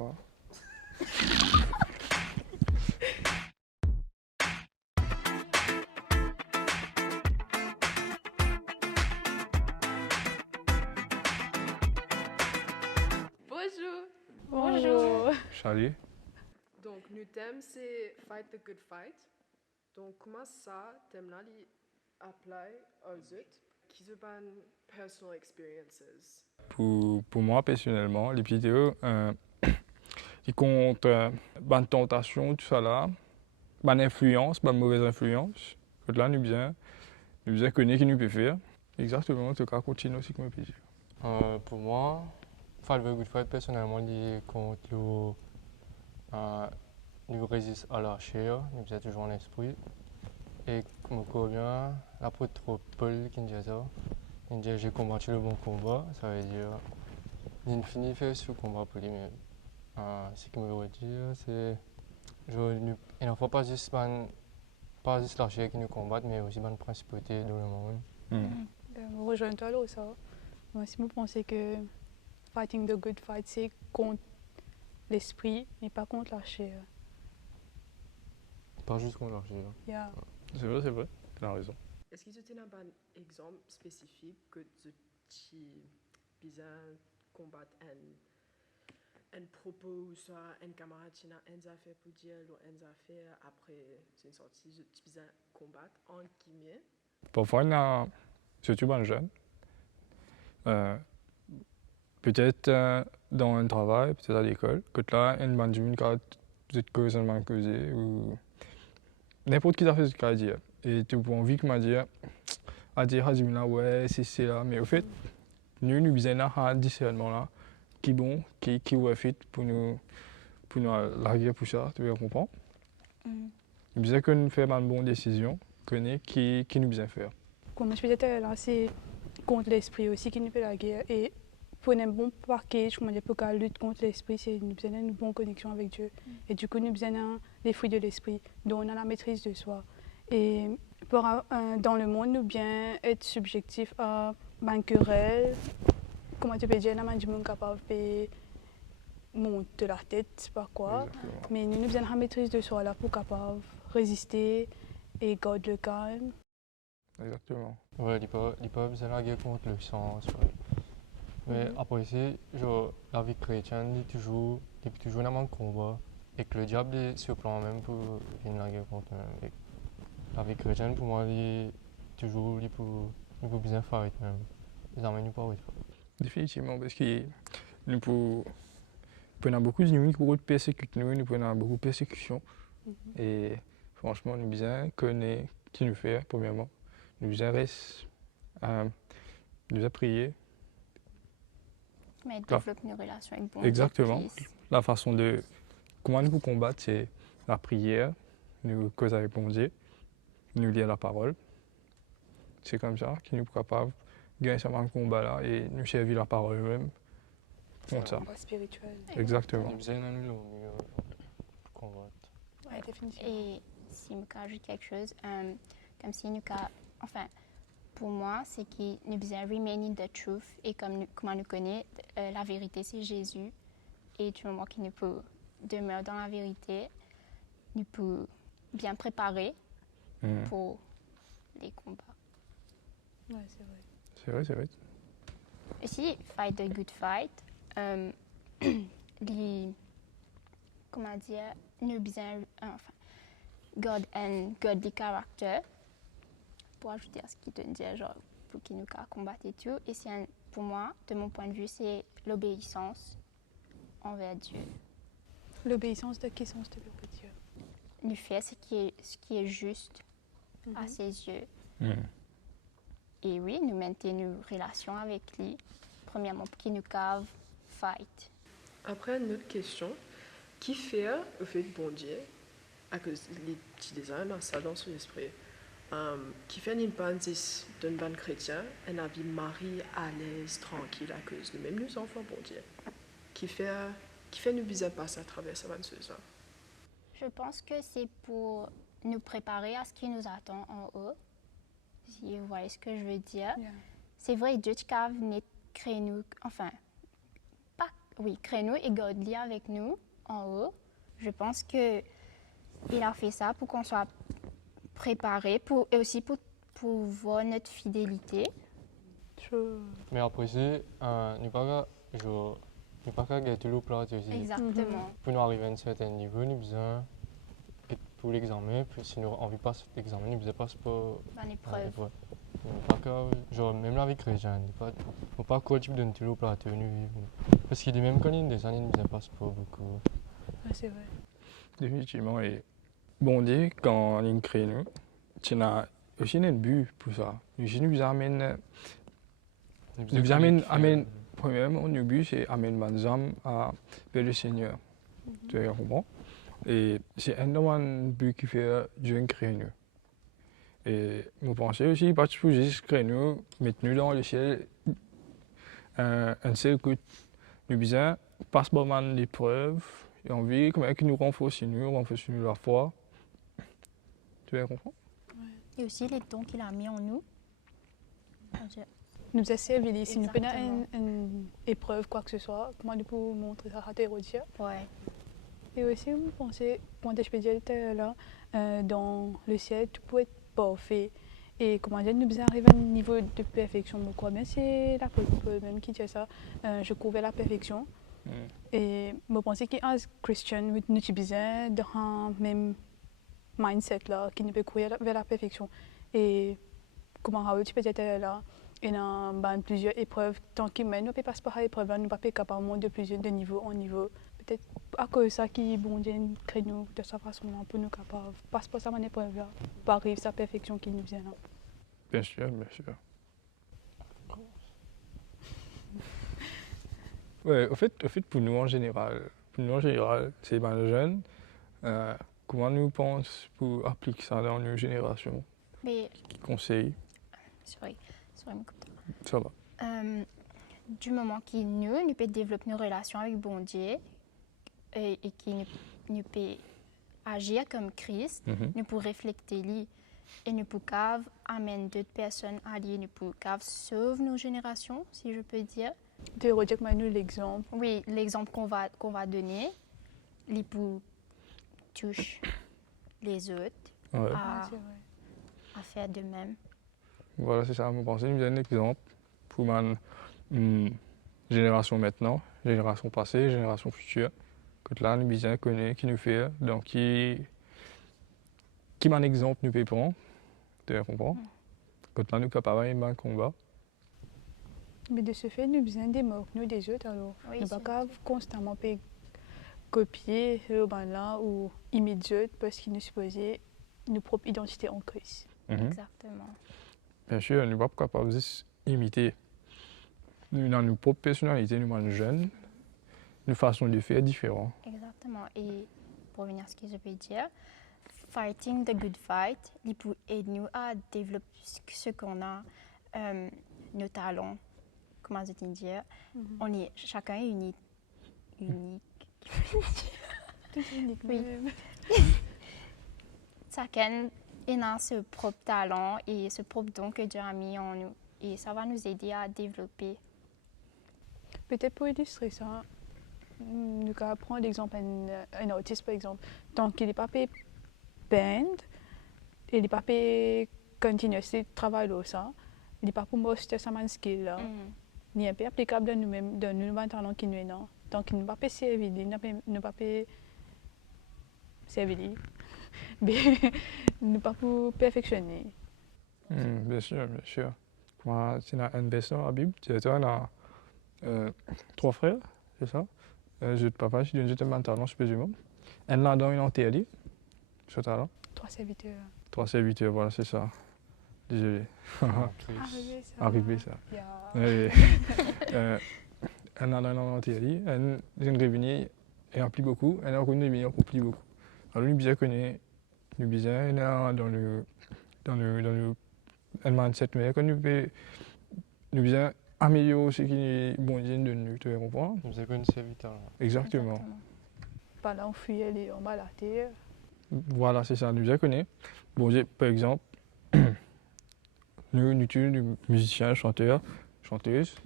va. Bonjour. Bonjour. Salut. Donc, le thème c'est Fight the Good Fight. Donc, comment ça, thème-là, il apply aux autres qui se ban personal experiences? Pour moi, personnellement, les vidéos, ils comptent bonne tentation, tout ça là, bonne influence, bonne mauvaise influence. Que là, nous bien connaître qui nous peut faire. Exactement, en tout cas, continue aussi comme plaisir. Pour moi, Fight the Good Fight, personnellement, il est contre nous résiste à la chair, nous faisons toujours l'esprit. Et comme on bien, l'apôtre Paul qui dit ça, il dit j'ai combattu le bon combat, ça veut dire il ne finit fait ce combat pour lui, mais ce qu'il me veut dire, c'est il ne faut pas juste la chair qui nous combatte, mais aussi la principauté dans le monde. Rejoins-toi là, ça. Moi aussi, je pense que fighting the good fight, c'est contre l'esprit, mais pas contre la chair. Pas juste contre la chair. Yeah. C'est vrai, tu as raison. Est-ce que tu as un exemple spécifique que tu besoin combattre un propos ou soit un camarade qui a un affaire pour dire ou un affaire après une sortie, tu besoin combattre en guillemets? Parfois, il y a, surtout dans les jeunes, peut-être dans un travail, peut-être à l'école, que là, une bande de gens qui cause, une causé, ou n'importe qui a fait ce qu'il a dit. Et tu as envie que m'a dit, à dire, là, ouais, c'est là. Mais au fait, nous avons besoin d'un discernement là, qui est bon, qui est fait pour nous larguer pour ça, tu veux comprendre? Nous avons besoin que nous fassions une bonne décision, qui nous besoin faire. Comme je peut-être là, c'est contre l'esprit aussi qui nous fait la guerre. Et pour un bon package, comment dire, pour qu'elle lutte contre l'esprit, c'est nous besoin d'une bonne connexion avec Dieu. Et du coup, nous besoin des fruits de l'esprit, dont on a la maîtrise de soi. Et pour, dans le monde, nous bien être subjectif à une querelle. Comment tu peux dire, nous sommes capables de monter la tête, c'est pas quoi. Exactement. Mais nous besoin la maîtrise de soi là pour capable résister et garder le calme. Exactement. Ouais, il peut besoin de la guerre contre le sens. Ouais. Mais après, la vie chrétienne est toujours dans un combat. Et que le diable est sur le plan même pour venir la guerre contre nous. Et la vie chrétienne, pour moi, il toujours pour bien faire même. Les armes nous pas oui. Définitivement, parce que nous prenons beaucoup de nuits pour persécuter nous prenons beaucoup de persécutions. Et franchement, nous besoin connaître qui nous fait, premièrement. Nous besoin rester, nous a prier. Mais développer une relation avec bon Exactement. Dieu, plus. La façon de comment nous combattre, c'est la prière, nous causer avec bon Dieu, nous lire la parole. C'est comme ça que nous sommes capables de gagner ce combat là et nous servir la parole même. Comme ça. Combat spirituel. Exactement. Il besoin d'un mieux pour combattre. Ouais, définitivement. Et si je ajoute quelque chose, comme si nous, enfin, pour moi, c'est que nous besoin remain in the truth et comment nous connaît, la vérité c'est Jésus. Et du moment qu'il nous peut demeurer dans la vérité, nous peut bien préparer pour les combats. Ouais, c'est vrai. C'est vrai, c'est vrai. Aussi, fight the good fight, comment dire, nous besoin, enfin, God and godly character, pour ajouter à ce qu'il te dit, genre, pour qu'il nous combatte et tout. Et c'est pour moi, de mon point de vue, c'est l'obéissance envers Dieu. L'obéissance de qui sens te veut dire? Nous faire ce qui est juste à ses yeux. Et oui, nous maintenons une relation avec lui, premièrement, pour qu'il nous cave fight. Après, une autre question. Qui fait au fait de bon Dieu, à cause des petits désirs, ça dans son esprit, qui fait une bande d'un bande chrétien, un vie marié à l'aise, tranquille, à cause de même nos enfants, bon Dieu, qui fait nous bizarre passer à travers sa bande chose. Je pense que c'est pour nous préparer à ce qui nous attend en haut. Si vous voyez ce que je veux dire. Yeah. C'est vrai, Dieu qui a venu créer nous, enfin, pas oui, crée-nous et garde-les avec nous en haut. Je pense que il a fait ça pour qu'on soit préparé et aussi pour voir notre fidélité. Mais après, c'est, nous pas gagner tout le plat aussi. Exactement. Pour nous arriver à un certain niveau, nous besoin pour l'examen, puis si nous envie pas cet examen, nous besoin passer pour L'épreuve. genre même la vie chrétienne, faut pas quoi type de tout le plat nous parce qu'il est même quand il des années, nous besoin pas beaucoup. Ouais, c'est vrai. Définitivement. Et bon Dieu, quand il crée nous, tu as aussi un but pour ça. Nous amène, premièrement, notre but c'est amener les âmes vers le Seigneur. Tu comprends? Et c'est un but qui fait Dieu crée nous. Et je pense aussi, pas pour juste créer nous, mettre nous dans le ciel, un seul coup, nous besoin passer par l'épreuve, et on vit comment nous renforce la foi. Tu comprends? Et aussi les dons qu'il a mis en nous. Nous a servi, si nous Exactement. prenons une épreuve, quoi que ce soit, comment nous pouvons montrer ça à Thérodia. Ouais. Et aussi, vous pensez, quand je peux dire là, dans le ciel, tout peut être parfait. Et comment dire, nous besoin arriver à un niveau de perfection. Donc, quoi, bien, c'est l'apôtre même qui dit ça. Je couvre la perfection. Et je pense qu'en Christian, nous avons besoin d'un même mindset là, qui nous peut courir vers la perfection. Et comment Raoul, tu peux dire là, il y a plusieurs épreuves. Tant qu'il mène, nous ne passons pas à l'épreuve, nous ne sommes pas capables de monter de niveau en niveau. Peut-être à cause de ça qui bon Dieu crée nous de cette façon-là pour nous capables. Passe pas ça mon épreuve là, pour arriver à sa perfection qui nous vient là. Bien sûr, bien sûr. Ouais, au fait, pour nous en général, c'est les jeunes. Comment nous pensons pour appliquer ça dans nos générations? Mais, Qui conseille? sorry, mon couteau. Ça va. Du moment qu'il nous peut développer nos relations avec bon Dieu et qui nous peut agir comme Christ, nous pouvons refléter lui et nous pouvons amener d'autres personnes à lui, nous pouvons sauver nos générations, si je peux dire. De redire nous l'exemple. Oui, l'exemple qu'on va donner, il peut toucher les autres Ouais. à faire de même. Voilà, c'est ça. Je pense que nous donne un exemple pour ma génération maintenant, génération passée, génération future. Que là, nous bien connaît, qui nous fait, donc qui m'a un exemple nous peut prendre. Tu comprends? Que là, nous sommes capables de combat. Mais de ce fait, nous besoin des mots, nous des autres, alors Oui, nous ne pouvons pas constamment copier là ou imiter parce qu'ils nous supposent nos propres identités en Christ. Exactement. Bien sûr, nous ne sommes pas capables d'imiter. Nous avons nos propres personnalités, nous sommes jeunes, nos façons de faire différentes. Exactement. Et pour revenir à ce que je peux dire, fighting the good fight, il peut aider nous à développer ce qu'on a, nos talents. Comment je peux dire? On est chacun est unique. Tout unique. Oui. Chacun a ce propre talent et ce propre don que Dieu a mis en nous. Et ça va nous aider à développer. Peut-être pour illustrer ça, nous allons prendre l'exemple un artiste par exemple. Donc il n'est pas payé band, il n'est pas payé continuer ce travail là ça, il n'est pas pour montrer sa skill là. Ni un peu applicable dans nous-mêmes, dans nos talents qui nous ont. Donc, il ne va pas servir, il ne va pas servir, mais il ne va pas pour perfectionner. Bien sûr, bien sûr. Moi, c'est un version à la Bible. Tu as 3 frères, c'est ça? Je papa, je donne un talent supplémentaire. Un là-dedans, il est interdit, ce talent. 3 serviteurs. 3 serviteurs, voilà, c'est ça. Désolé. Arrivé ça. Un an dans l'intérieur, un revenu et applique beaucoup, un an revenu et applique beaucoup. Alors nous bien connaît, nous bien dans le mindset mais quand nous bien améliorer ce qui est bon de nous, tu comprends? Nous avons une serviteur. Exactement. Par là on fuit et on va la terre. Voilà, c'est ça, nous bien connaît. Bon par exemple, nous utilisons des musiciens, chanteurs, chanteuses.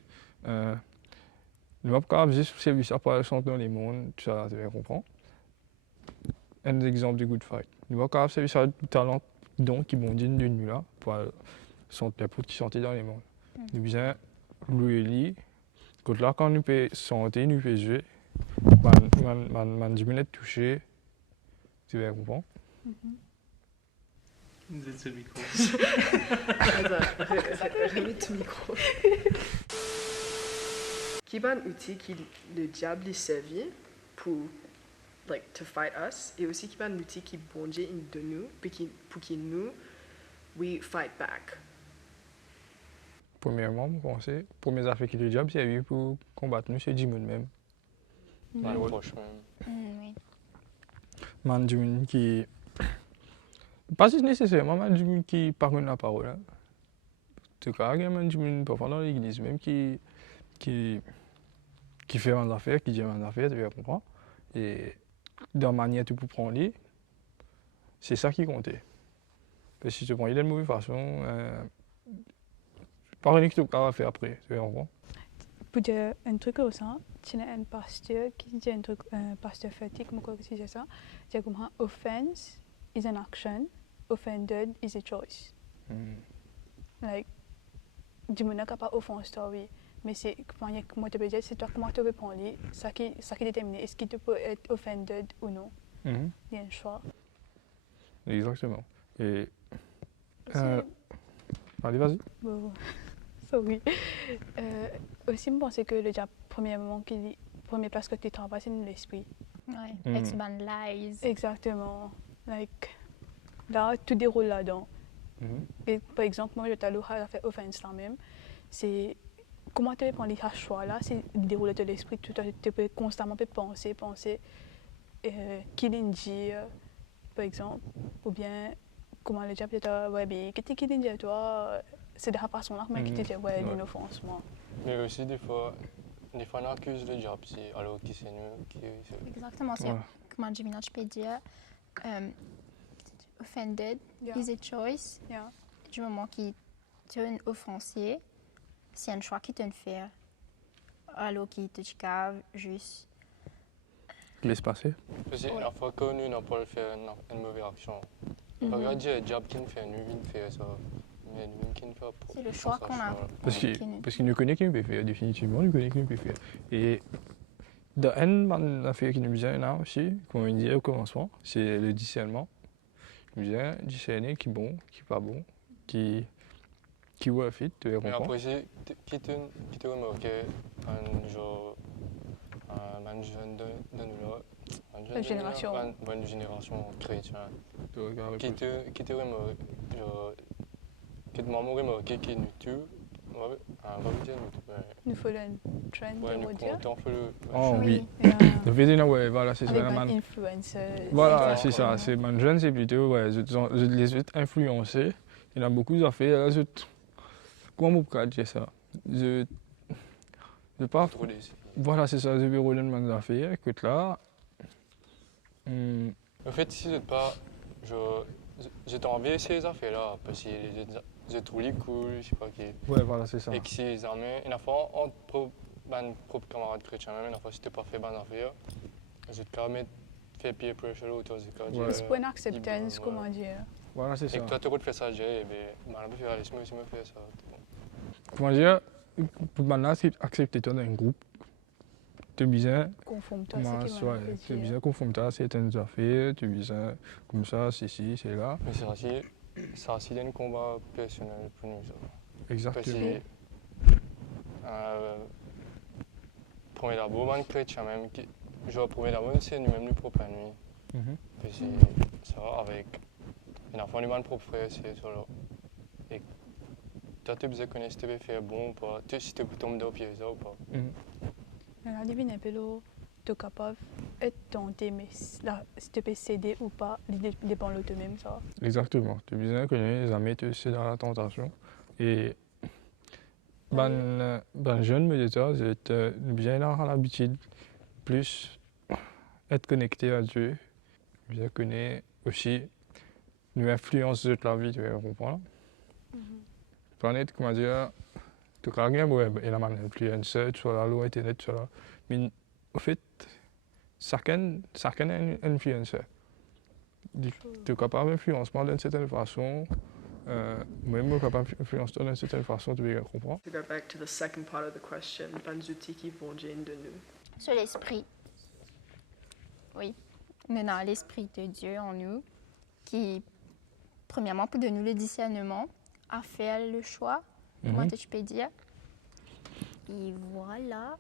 Nous n'avons pas juste service à part chanter dans les mondes, tu vas comprendre. Un exemple de good fight. Nous n'avons pas service à talent donc qui bondit d'une nuit là pour chanter la poudre qui chantait dans les mondes. Nous bien louer quand là quand nous peut chanter, nous peut jouer. Man 10 minutes touché, tu vas comprendre. Vous êtes sur le micro. Attends, remets ton micro. Qui est un outil qui le diable est servi pour like to fight us et aussi qui est un outil qui bondit de nous pour que nous we fight back. Premièrement, je pense que pour mes affaires qui le diable servi pour combattre nous, c'est Jimon même. Man proche même. Oui. Man Jimon qui pas si nécessairement man Jimon qui parle la parole. En tout cas, il y a man Jimon parfois dans l'église même qui fait des affaires, qui dit des affaires, tu vas comprendre. Et dans la manière tu peux prendre les, c'est ça qui compte. Parce que si tu prends de mauvaise façon, pas rien que tu vas faire après, tu vas comprendre. Pour dire un truc comme ça, tu as un pasteur qui dit un truc, un pasteur fatigue, comment quoi que c'est ça, c'est comme offense is an action, offended is a choice. Like, du monde n'a pas offense toi, oui. Mais c'est, comment tu peux dire, c'est toi comment tu peux prendre, ça qui détermine, est-ce que tu peux être offended ou non. Il y a un choix. Exactement. Et. Allez, vas-y. Bon, sorry. Aussi, je pense que le diable, première place que tu travailles, c'est dans l'esprit. Ouais. Avec ce band lies. Exactement. Like, là, tout déroule là-dedans. Et, par exemple, moi, je t'ai fait offense là même. C'est. Comment tu peux prendre les choix là, c'est dérouler de l'esprit, tu peux constamment penser qui dit, par exemple, ou bien comment le diable dit, ouais, mais qu'est-ce qu'il dit à toi, c'est de la façon là qui te dit, ouais, une offense, moi. Mais aussi, des fois, on accuse le diable, alors qui c'est nous qui. Exactement, c'est comment Jimmy je peux dire, offended is a choice. Yeah. Du moment qui tu es offensé, c'est un choix qui te fait, alors qui te cave juste. Laisse passer. Parce que la fois que nous n'avons pas fait une mauvaise action, regarde, il y a un diable qui nous fait, nous fait ça. Mais nous qui nous fait pas. C'est le choix qu'on a. Parce qu'il nous connaît qui nous peut faire, définitivement, nous connaît qui nous peut faire. Et dans une affaire qui nous vient là aussi, comme on dit au commencement, c'est le discernement. Il nous vient discerner qui est bon, qui n'est pas bon, qui va fit, tu vas Mais comprendre. après, qui te remarque un jour, un jeune de nous là, une génération chrétienne, qui te remarque, qui te maman remarque qui nous tue, on va dire Nous faut un trend, ouais, on va dire. on fait le. Oh oui. Yeah. Le vétérinaire, ouais, voilà, c'est ça. Avec la un man. influencer. Voilà, c'est ça. C'est man jeune, c'est plutôt, ouais, je les ai influencés. Il y en a beaucoup d'affaires. Comment on peut dire ça? Je pas. Voilà, c'est ça. Je vais rouler une affaires. Écoute là. En fait, si je pas, j'ai envie ces affaires-là parce que j'ai trouvé cool, je sais pas qui. Ouais, voilà, c'est ça. Et que si les armées, une fois, entre mes propres camarades chrétiens, même une fois, si t'es pas fait bonne affaire, je te quand même fait pied pressure autour du cas. C'est pour une acceptance, comment dire. Voilà, c'est ça. Et que toi, tu refais ça, j'ai, ben, on peut faire les semaines, me fait ça. Comment dire? Pour maintenant, c'est accepter toi dans un groupe. Tu bien. Conforme-toi, Tu bien conforme-toi à certaines affaires. Tu bien comme ça, c'est ici, c'est là. Mais c'est aussi un combat personnel pour nous. Ça. Exactement. Premier d'abord, man chrétien même, genre premier d'abord, c'est nous-mêmes nos propres ennemis. Puis c'est ça, avec une enfant, nous propre frère, c'est ça là. Et toi, tu besoin de connaître si tu veux faire bon ou pas, si tu peux tomber dans le piège ou pas. La divine est tu es capable d'être tenté, mais là, si tu peux céder ou pas, il dépend de toi-même, ça. Exactement. Tu as besoin de connaître les amis, tu es dans la tentation. Et ben jeune médiateur, c'est bien dans l'habitude, plus être connecté à Dieu, bien connaître aussi nous influence de la vie, tu vas comprendre. Planète, comment dire, Tu as rien, ouais, et la manière influencer, tu vois, la loi internet, tu vois. Mais au fait, chacun est un influenceur. Tu es capable d'influencer d'une certaine façon, même tu es capable d'influencer d'une certaine façon, tu veux comprendre. To go back to the second part of the question, ban outils qui vont de nous. Sur l'esprit. Oui. Nous avons l'esprit de Dieu en nous qui, premièrement, pour donner le discernement, à faire le choix. Comment tu peux dire? Et voilà.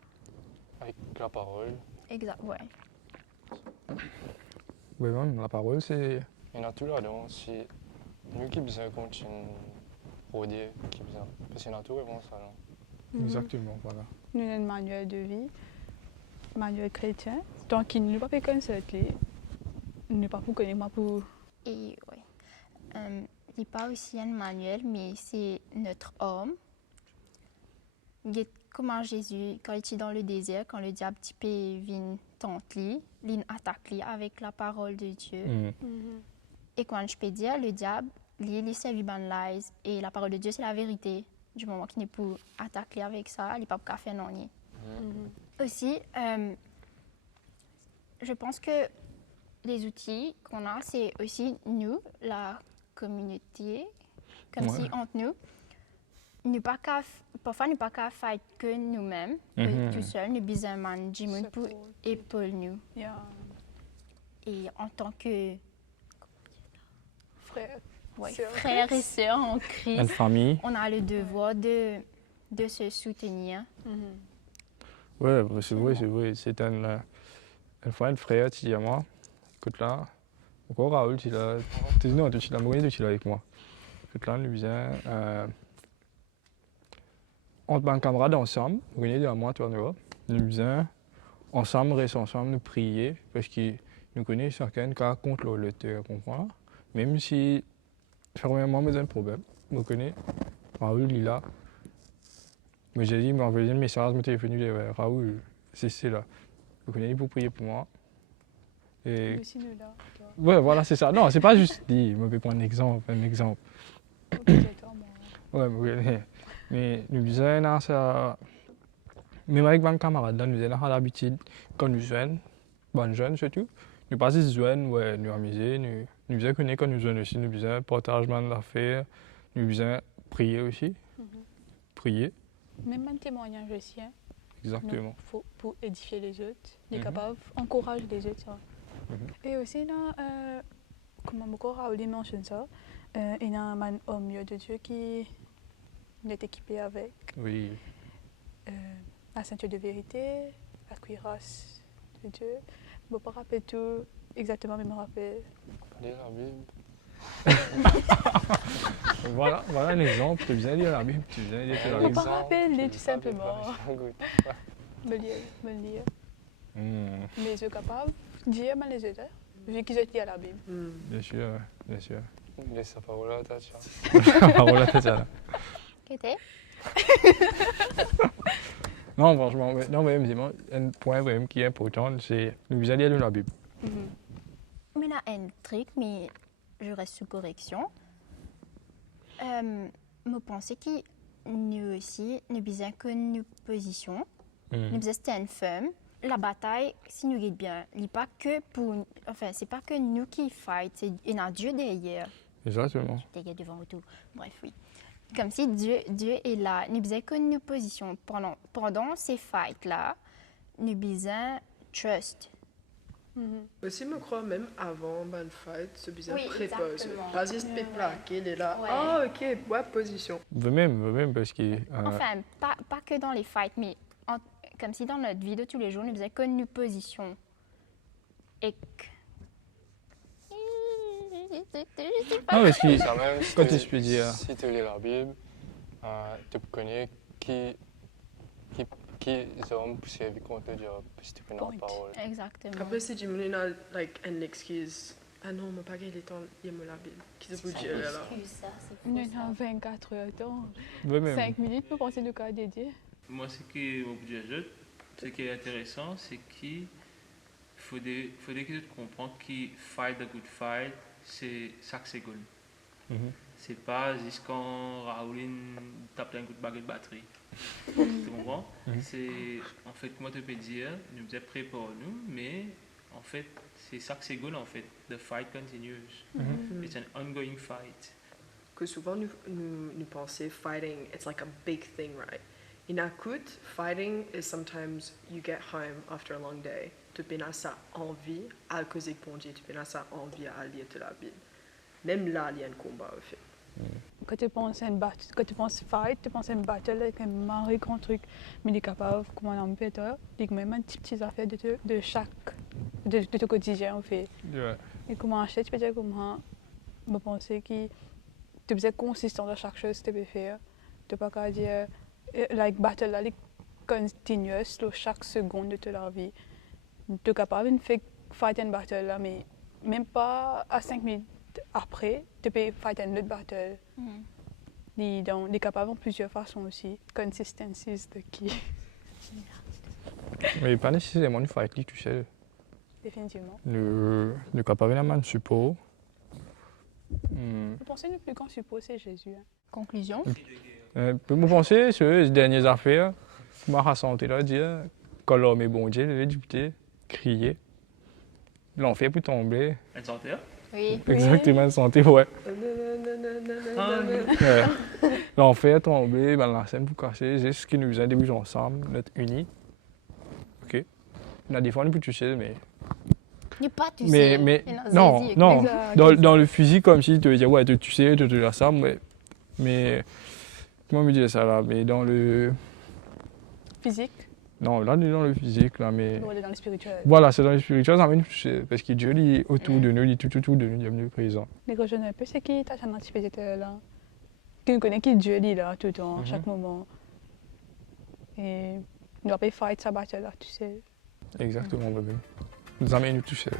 Avec la parole. Exact, ouais. Oui, même, la parole, c'est. Et dans tout là-dedans, c'est nous qui besoin continuer rôder, qui besoin. Parce que dans tout, bon, ça, non. Exactement, voilà. Nous avons un manuel de vie, manuel chrétien. Donc, il ne pas fait qu'un seul clé. Il ne pas pour connaître, moi pour. Et oui. Il n'est pas aussi un manuel, mais c'est notre homme. Comment Jésus, quand il était dans le désert, quand le diable vient tenter, il attaque avec la parole de Dieu. Et quand je peux dire, le diable, il servi ban lies et la parole de Dieu, c'est la vérité. Du moment qu'il n'est pas attaqué avec ça, il n'est pas pour faire non. Aussi, je pense que les outils qu'on a, c'est aussi nous, la communauté, comme si entre nous, parfois nous pas qu'à faire que nous-mêmes, tout seul, nous besoin de monde pour épauler nous. Yeah. Et en tant que Frère. frères et sœurs en Une Christ, famille. on a le devoir de se soutenir. Ouais, c'est vrai, c'est vrai. C'est une fois un frère, tu dis à moi, écoute là, encore Raoul, tu l'as. Non, tu l'as moyen, tu l'as avec moi. Écoute là, nous vient. Entre mes camarades ensemble, René et moi, tu vois, nous vient ensemble, rester ensemble, nous prier, parce que nous connaissons chacun cas contre l'autre, tu comprends? Même si, premièrement, j'ai un problème, vous connaissez, Raoul, il est là. Mais j'ai dit, il m'a envoyé un message, mon téléphone, il dit, ouais, Raoul, c'est là. Vous connaissez, pour prier pour moi. Et... Aussi nous là. Toi. Ouais, voilà, c'est ça. Non, c'est pas juste dit, je vais prendre un exemple. Ok, c'est toi, moi. Ouais, mais nous faisons ça. Même avec mes camarades, nous avons l'habitude, quand nous jeunes, bonnes jeunes surtout, nous passons jeunes, ouais, nous amuser, nous faisons connaître quand nous jeunes aussi, nous faisons partager d'affaires, nous faisons prier aussi. Prier. Même un témoignage aussi, hein. Exactement. Faut, pour édifier les autres, les capables, encourager les autres. Ça. Et aussi, là, comme encore Raoul mentionne ça, il y a un homme de Dieu qui est équipé avec Oui. la ceinture de vérité, la cuirasse de Dieu. Je ne peux pas rappeler tout exactement, mais je me rappelle. Lire la Bible. Voilà un exemple, tu viens lire la Bible, tu viens lire la On Bible. peut pas rappeler tout simplement. Good. Me lire. Mais je suis capable de dire les autres, vu qu'ils ont à la Bible. Bien sûr, bien sûr. Laisse la parole à ta chère. La parole à tête, Qu'était? non, franchement, non, vraiment, un point vraiment qui est important, c'est nous allons lire la Bible. Mais là, un truc, mais je reste sous correction. Je pense que nous aussi, nous besoin que nos positions, nous besoin stand firm. La bataille, si nous regardons bien, il pas que pour, enfin, c'est pas que nous qui fight, c'est il y a Dieu derrière. Exactement. Derrière devant tout. Bref, oui. Comme si Dieu est là. Nous besoin que nos positions pendant ces fights là, nous besoin trust. Aussi, je crois même avant une fight, c'est bizarre Oui, préparer. exactement. Pas juste plaquer, il est là. Ouais. Ah, ok, ouais, position. Même parce que. Enfin, pas que dans les fights, mais comme si dans notre vie de tous les jours, nous faisions que nos positions. Et Non, parce que. Ça même, Quand je peux dire. Si tu lis la Bible, tu connais qui les hommes pour servir contre Dieu, si tu connais la parole. Exactement. Après, si tu me donnes une excuse, ah non, je ne pas le temps de lire la Bible. Qui se peut dire là? Nous avons 24 heures de temps. Même. 5 minutes pour penser le cas dédié. Moi, ce qui est intéressant, c'est qu'il faudrait que tu comprennes que fight the good fight, c'est ça que c'est goal. C'est pas juste quand Raoulin taper un coup de baguette de batterie. Tu comprends? C'est, en fait, comment tu peux dire, nous sommes prêts pour nous, mais en fait, c'est ça que c'est good en fait. The fight continues. It's an ongoing fight. Que souvent nous pensons fighting, it's like a big thing, right? In Akut, fighting is sometimes you get home after a long day. Tu as ça envie à causer bon Dieu, tu as ça envie à aller de la Bible. Même là, il y a un combat au fait. Quand tu penses à une battle, quand tu penses fight, tu penses à une battle avec un marré grand truc, mais il est capable, comme on en fait, il même un petit affaire de chaque, de ton quotidien, en fait. Ouais. Et comment acheter, tu peux dire comment, me penser que tu peux être consistant dans chaque chose que tu peux faire. Tu peux pas dire, like battle là, est continuous, chaque seconde de ta vie. Tu es capable de faire fight and battle là, mais même pas à 5 minutes après, tu peux fight un autre battle. Il est capable en plusieurs façons aussi. Consistencies de qui. Mais pas nécessairement une fight qui tu sais. Définitivement. Le capable de support. Je pensais que le plus grand support, c'est Jésus. Hein. Conclusion. Vous pensez sur les dernières affaires, ma rassemblée là, dire, quand l'homme est bon Dieu, le député, crier. L'enfer peut tomber. Elle sortait? Oui. Exactement, une santé, ouais. Ah, Ouais. L'enfer tombé, ben, la scène pour cacher, c'est ce qui nous a début ensemble, notre unis. Ok. On a des fois, on peut toucher, mais. Ne pas tu Mais, sais. mais Et non, Zézie, non. Exact. Dans le physique, comme si tu veux dire, ouais, tu sais, tu te ça, mais. Comment me dire ça là? Mais dans le. Physique, Non, là, dans le physique, là, mais. on est dans le spirituel. Voilà, c'est dans le spirituel, ça m'a touché. Parce que Dieu, il est autour de nous, il est tout autour de nous, il est venu présent. Les rejoindre un peu, c'est qui t'a un petit peu là. Qui nous connaît, qui Dieu est là tout le temps, à chaque moment. Et il ne doit pas fight sa battle là, tu sais. Exactement, bébé. Nous amène nous toucher.